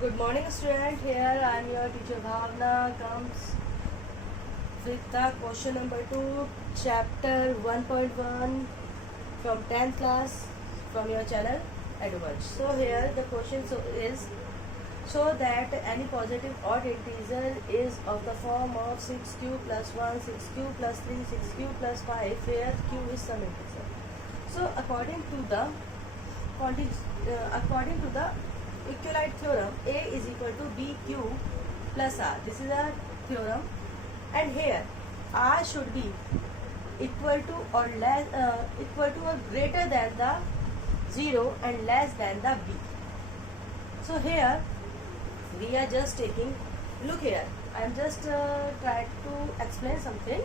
Good morning, student. Here I am your teacher Bhavna. Comes with the question number 2, chapter 1.1 from 10th class from your channel Edward. So here the question is, show that any positive odd integer is of the form of 6q plus 1, 6q plus 3, 6q plus 5, where q is some integer. So according to the equalite theorem, A is equal to BQ plus R. This is a theorem, and here R should be equal to or greater than the 0 and less than the B. So here we are just taking, look here, I am just trying to explain something.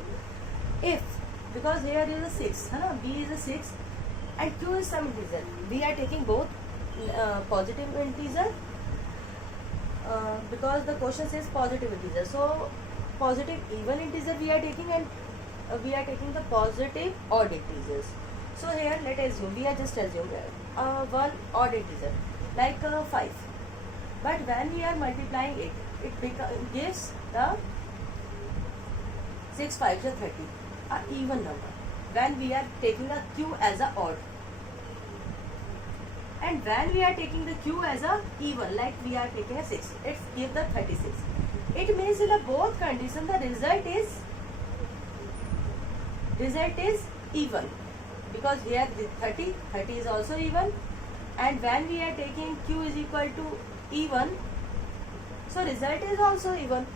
If, because here is a 6, B is a 6 and Q is some integer, we are taking both positive integer because the question says positive integer. So positive even integer we are taking, and we are taking the positive odd integers. So here let us assume, we are just assume one odd integer like 5, but when we are multiplying it, it gives the 6 5s are 30, a even number when we are taking a q as a odd. And when we are taking the q as a even, like we are taking a 6, it gives the 36. It means in the both conditions the result is even, because here the 30 is also even, and when we are taking q is equal to even, so result is also even.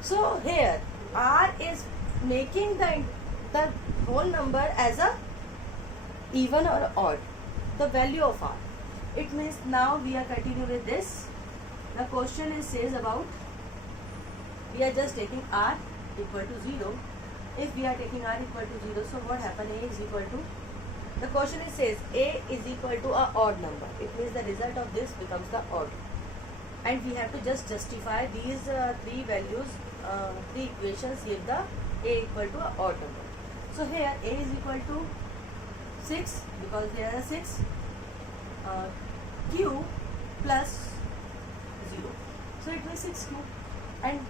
So here R is making the whole number as a even or odd, the value of R. It means now we are continuing with this. The question says about, we are just taking R equal to 0. If we are taking R equal to 0, so what happen? A is equal to, the question says A is equal to a odd number. It means the result of this becomes the odd. And we have to just justify these three values, three equations give the A equal to a odd number. So here A is equal to 6 because there are 6. Q plus 0, so it means 6q. And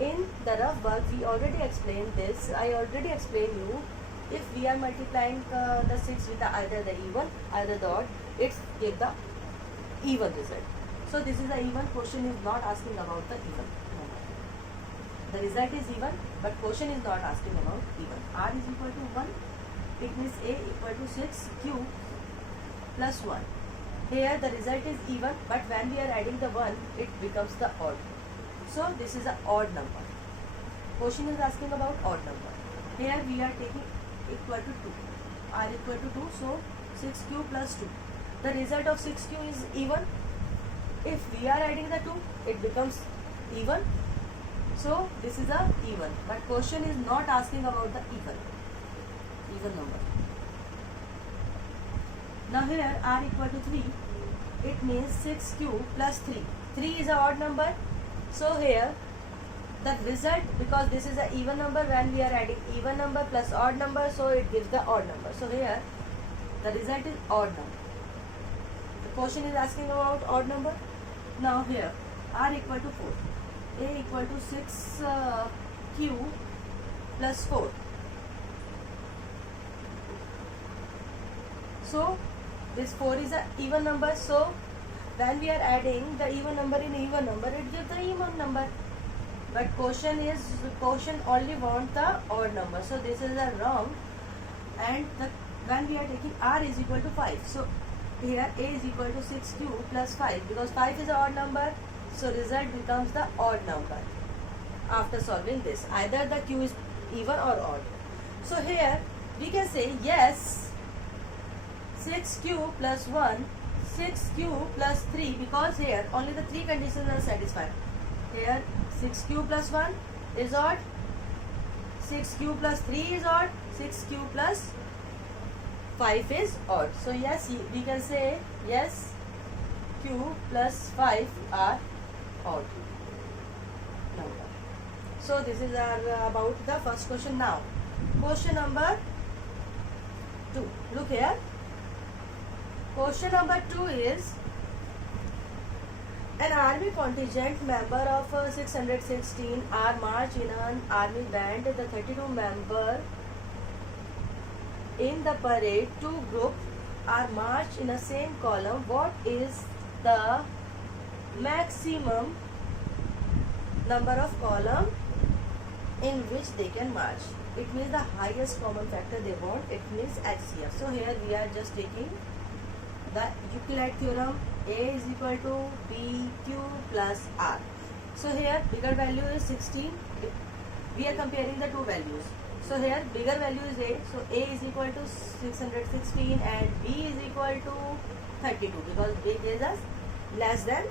in the rough work we already explained this. I already explained you, if we are multiplying the 6 with either the even either the odd, it gives the even result. So this is the even. Question is not asking about the even. The result is even, but question is not asking about even. R is equal to 1. It means A equal to 6q plus 1. Here the result is even, but when we are adding the 1, it becomes the odd. So this is an odd number. Question is asking about odd number. Here we are taking equal to 2. R equal to 2, so 6q plus 2. The result of 6q is even. If we are adding the 2, it becomes even. So this is a even, but question is not asking about the even number. Now here R equal to 3, it means 6q plus 3. 3 is an odd number. So here the result, because this is an even number, when we are adding even number plus odd number, so it gives the odd number. So here the result is odd number. The question is asking about odd number. Now here R equal to 4. A equal to 6q plus 4. So this 4 is an even number, so when we are adding the even number in even number, it gives the even number. But question only want the odd number, so this is a wrong. And when we are taking R is equal to 5, so here A is equal to 6q plus 5, because 5 is an odd number, so result becomes the odd number after solving this. Either the q is even or odd. So here we can say yes, 6q plus 1, 6q plus 3, because here only the three conditions are satisfied. Here 6q plus 1 is odd, 6q plus 3 is odd, 6q plus 5 is odd. So yes, we can say yes, q plus 5 are odd number. So this is our about the first question. Now question number 2. Look here. Question number 2 is, An army contingent member of 616 are marched in an army band. The 32 member in the parade, two groups are marched in the same column. What is the maximum number of column in which they can march? It means the highest common factor they want. It means HCF. So here we are just taking the Euclid theorem. A is equal to BQ plus R. So here bigger value is 16. We are comparing the two values. So here bigger value is A. So A is equal to 616 and B is equal to 32 because B is less than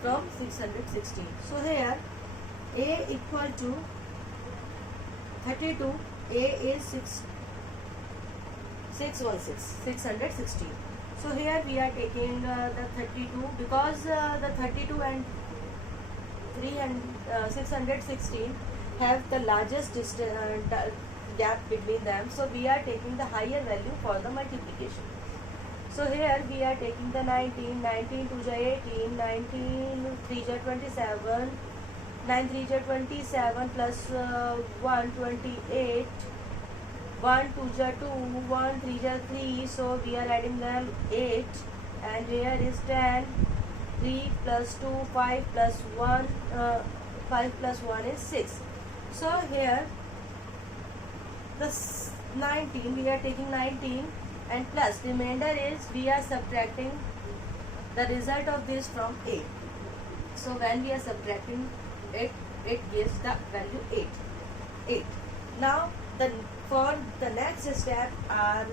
from 616. So here A equal to 32. A is 616. So here we are taking the 32 because the 32 and 616 have the largest gap between them. So we are taking the higher value for the multiplication. So here we are taking the 19 2 ja 18, 19 3 ja 27, 9 3 ja 27 plus 1 28, 1 2 ja 2, 1 3 ja 3. So we are adding them 8 and here is 10, 3 plus 2, 5 plus 1, 5 plus 1 is 6. So here the 19, we are taking 19 and plus remainder is we are subtracting the result of this from 8. So when we are subtracting it, it gives the value 8. Now for the next step, A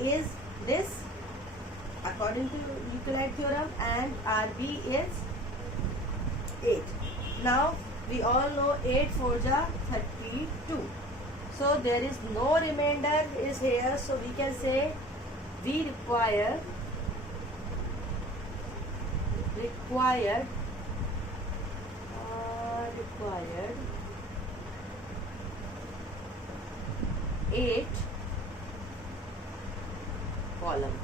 is this according to Euclid theorem and RB is 8. Now we all know 8 4 ja 32. So there is no remainder is here. So we can say we required 8 column.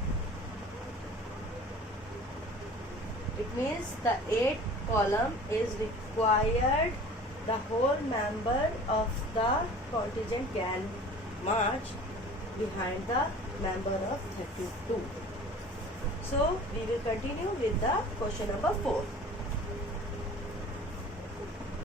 It means the 8 column is required. The whole member of the contingent can march behind the member of 32. So we will continue with the question number 4.